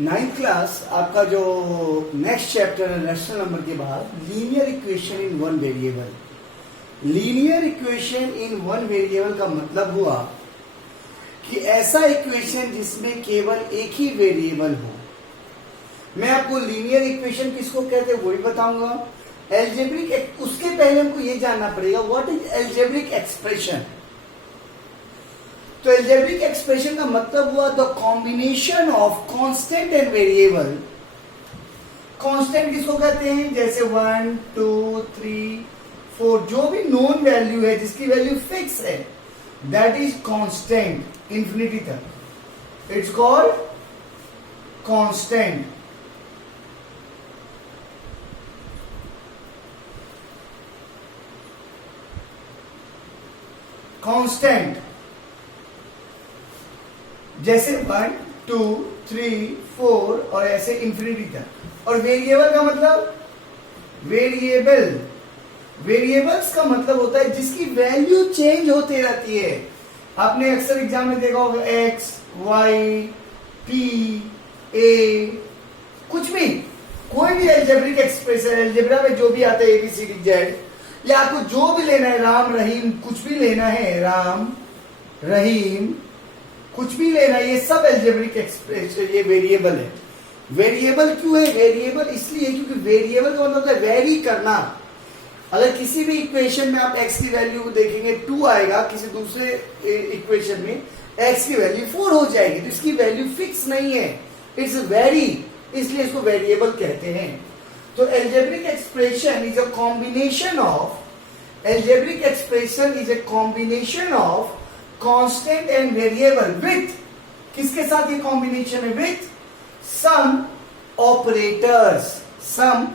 Ninth class आपका जो next chapter है रैशनल नंबर के बाद linear equation in one variable. Linear equation in one variable का मतलब हुआ कि ऐसा इक्वेशन जिसमें केवल एक ही वेरिएबल हो। मैं आपको लीनियर इक्वेशन किसको कहते हैं वो भी बताऊंगा। एल्जेब्रिक, उसके पहले हमको ये जानना पड़ेगा व्हाट इज एल्जेब्रिक एक्सप्रेशन। तो एल्जेब्रिक एक्सप्रेशन का मतलब हुआ the combination of constant and variable. Constant किसको कहते हैं? जैसे 1 2 3 4 जो भी नोन वैल्यू है जिसकी वैल्यू फिक्स है दैट इज कांस्टेंट इंफिनिटी तक। It's called constant. कांस्टेंट जैसे 1 2 3 4 और ऐसे इंफिनिटी तक। और वेरिएबल का मतलब वेरिएबल्स का मतलब होता है जिसकी वैल्यू चेंज होती रहती है। आपने अक्सर एग्जाम में देखा होगा एक्स वाई पी ए, कुछ भी कोई भी एल्जेब्रिक एक्सप्रेशन, एल्जेब्रा में जो भी आता है एबीसीडी जेड, या आपको जो भी लेना है राम रहीम कुछ भी लेना है, राम रहीम कुछ भी लेना है, ये सब एल्जेब्रिक एक्सप्रेशन, ये वेरिएबल है। वेरिएबल क्यों है? वेरिएबल इसलिए क्योंकि वेरिएबल का मतलब है वेरी करना। अगर किसी भी इक्वेशन में आप x की वैल्यू देखेंगे 2 आएगा, किसी दूसरे इक्वेशन में x की वैल्यू 4 हो जाएगी, तो इसकी वैल्यू फिक्स नहीं है, इट्स वेरी, इसलिए इसको वेरिएबल कहते हैं। तो algebraic expression is a combination of, algebraic expression is a combination of constant and variable with, किसके साथ ये कॉम्बिनेशन है? With some operators, some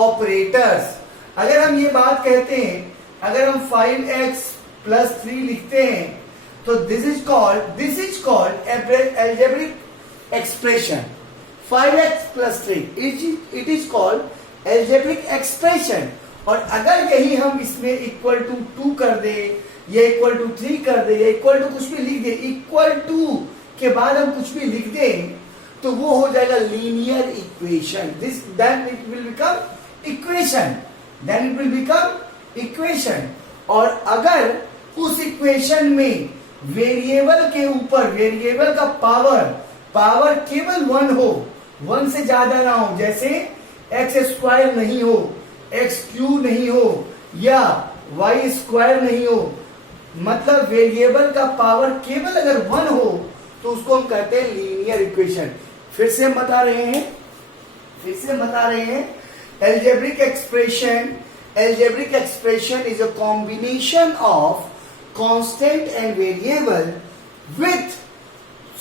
operators. अगर हम ये बात कहते हैं, अगर हम 5x प्लस 3 लिखते हैं तो this is called algebraic expression. 5x plus 3 it is called algebraic expression. और अगर यही हम इसमें इक्वल टू 2 कर दें या इक्वल टू 3 कर दे या इक्वल टू कुछ भी लिख दे, इक्वल टू के बाद हम कुछ भी लिख दें तो वो हो जाएगा linear equation. This then it will become equation, then it will become equation. और अगर उस इक्वेशन में वेरिएबल के ऊपर वेरिएबल का पावर केवल 1 हो, 1 से ज्यादा ना हो, जैसे एक्स स्क्वायर नहीं हो, एक्स क्यूब नहीं हो या वाई स्क्वायर नहीं हो, मतलब वेरिएबल का पावर केवल अगर 1 हो तो उसको हम कहते हैं लीनियर इक्वेशन। फिर से हम बता रहे हैं algebraic expression is a combination of constant and variable with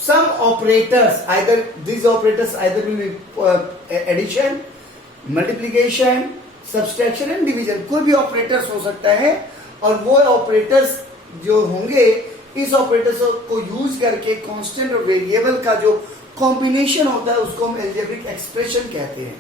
some operators, either this operators either will be addition, multiplication, subtraction and division. कोई भी ऑपरेटर्स हो सकता है और वो ऑपरेटर्स जो होंगे, इस ऑपरेटर्स को यूज करके कांस्टेंट और वेरिएबल का जो कॉम्बिनेशन होता है उसको हम एल्जेब्रिक एक्सप्रेशन कहते हैं।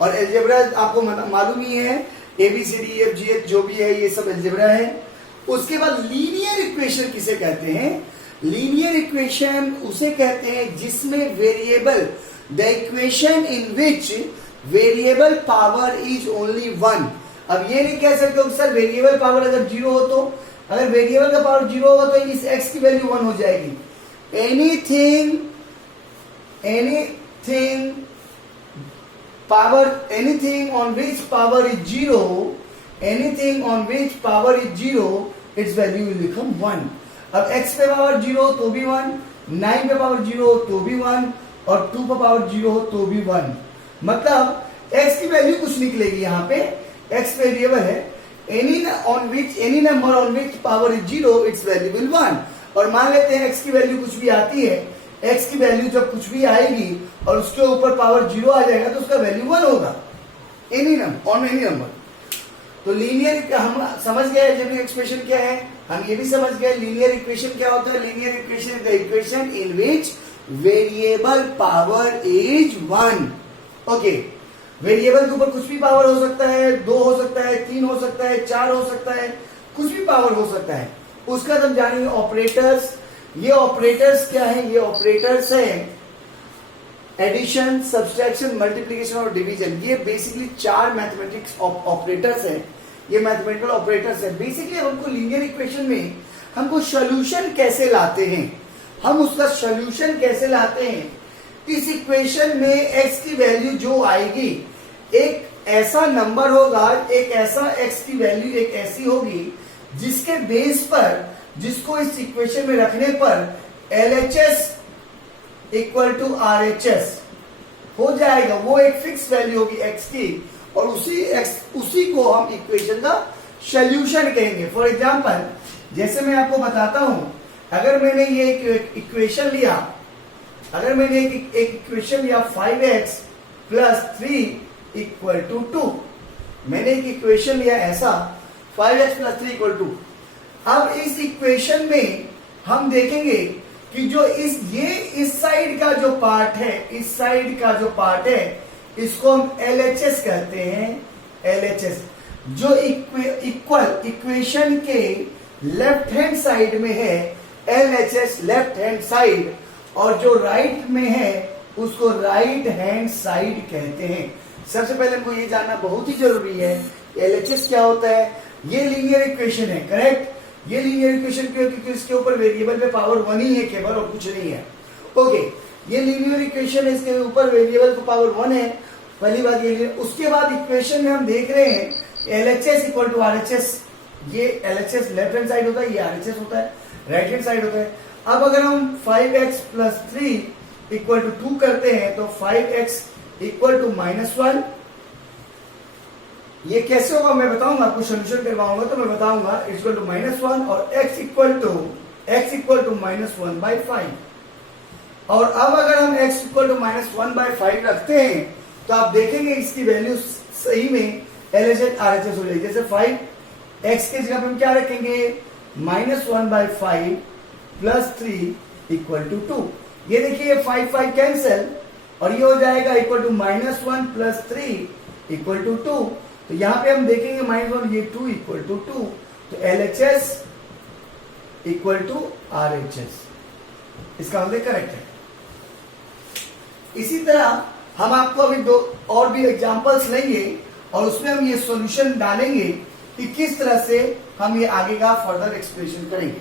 और एल्जेब्रा आपको मालूम ही है, एबीसीडी एफ जी एच जो भी है ये सब एल्जेब्रा है। उसके बाद लीनियर इक्वेशन किसे कहते हैं? लीनियर इक्वेशन उसे कहते हैं जिसमें variable, the equation in which variable power is only 1। अब ये नहीं कह सकते हो सर वेरिएबल पावर अगर 0 हो तो, अगर वेरिएबल का पावर 0 होगा तो इस x की वैल्यू 1 हो जाएगी। Anything on which power is 0, its value will become 1। अब x पे पावर 0 हो तो भी 1, 9 पे पावर 0 हो तो भी 1 और 2 पे पावर 0 हो तो भी 1। मतलब x की वैल्यू कुछ निकलेगी, यहाँ पे x वेरिएबल है। any number on which power is 0, its value will 1। और मान लेते हैं x की वैल्यू कुछ भी आती है, x की वैल्यू जब कुछ भी आएगी और उसके ऊपर पावर 0 आ जाएगा तो उसका वैल्यू 1 होगा, एनी नंबर। तो लीनियर हम समझ गए एल्जेब्रिक एक्सप्रेशन क्या है, हम ये भी समझ गए लीनियर इक्वेशन क्या होता है। Linear equation the equation in which variable power is 1। Okay, variable के ऊपर कुछ भी पावर हो सकता है, 2 हो सकता है, 3 हो सकता है, 4 हो सकता है, कुछ भी पावर हो सकता है। उसका हम जानेंगे ऑपरेटर्स। ये ऑपरेटर्स क्या है? ये ऑपरेटर्स है एडिशन, सब्सट्रैक्शन, मल्टीप्लिकेशन और डिवीजन, ये बेसिकली 4 मैथमेटिक्स ऑपरेटर्स हैं, ये मैथमेटिकल ऑपरेटर्स हैं। बेसिकली हमको लीनियर इक्वेशन में हमको सोल्यूशन कैसे लाते हैं, हम उसका सोल्यूशन कैसे लाते हैं। इस इक्वेशन में x की वैल्यू जो आएगी, एक ऐसा नंबर होगा, एक ऐसा x की वैल्यू एक ऐसी होगी जिसके बेस पर, जिसको इस इक्वेशन में रखने पर LHS इक्वल टू RHS हो जाएगा। वो एक फिक्स वैल्यू होगी x की, और उसी को हम इक्वेशन का सोल्यूशन कहेंगे। फॉर एग्जांपल, जैसे मैं आपको बताता हूं, अगर मैंने ये एक इक्वेशन लिया, अगर मैंने एक इक्वेशन लिया 5x प्लस 3 इक्वल टू 2, मैंने एक इक्वेशन लिया ऐसा 5x प्लस 3 इक्वल टू। अब इस इक्वेशन में हम देखेंगे कि जो इस साइड का जो पार्ट है, इस साइड का जो पार्ट है, इसको हम LHS कहते हैं। LHS जो इक्वेशन के लेफ्ट हैंड साइड में है, LHS लेफ्ट हैंड साइड, और जो राइट में है उसको राइट हैंड साइड कहते हैं। सबसे पहले हमको ये जानना बहुत ही जरूरी है LHS क्या होता है। ये लीनियर इक्वेशन है, करेक्ट। ये लीनियर इक्वेशन क्यों, क्योंकि इसके ऊपर वेरिएबल पे पावर 1 ही है केवल, और कुछ नहीं है। ओके, ये लीनियर इक्वेशन है, इसके ऊपर वेरिएबल पे पावर 1 है, पहली बात ये। उसके बाद इक्वेशन में हम देख रहे हैं LHS इक्वल टू RHS। ये LHS लेफ्ट हैंड साइड होता है, ये RHS होता है, राइट हैंड साइड होता है। अब अगर हम 5x प्लस 3 इक्वल टू 2 करते हैं तो 5x इक्वल टू -1, ये कैसे होगा मैं बताऊंगा, आपको सोल्यूशन करवाऊंगा तो मैं बताऊंगा। इक्वल टू -1 और x इक्वल टू -1/5। और अब अगर हम x इक्वल टू -1/5 रखते हैं तो आप देखेंगे इसकी वैल्यू सही में LHS RHS हो जाएगी। जैसे 5x के जगह पे हम क्या रखेंगे, -1/5 प्लस 3 इक्वल टू 2। ये देखिए 5 कैंसिल, और ये हो जाएगा equal to -1 plus 3 equal to 2। तो यहां पे हम देखेंगे -1, ये 2 इक्वल टू 2। तो LHS इक्वल टू RHS, इसका मतलब करेक्ट है। इसी तरह हम आपको अभी 2 और भी एग्जांपल्स लेंगे और उसमें हम ये सॉल्यूशन डालेंगे कि किस तरह से हम ये आगे का फर्दर एक्सप्लेनेशन करेंगे।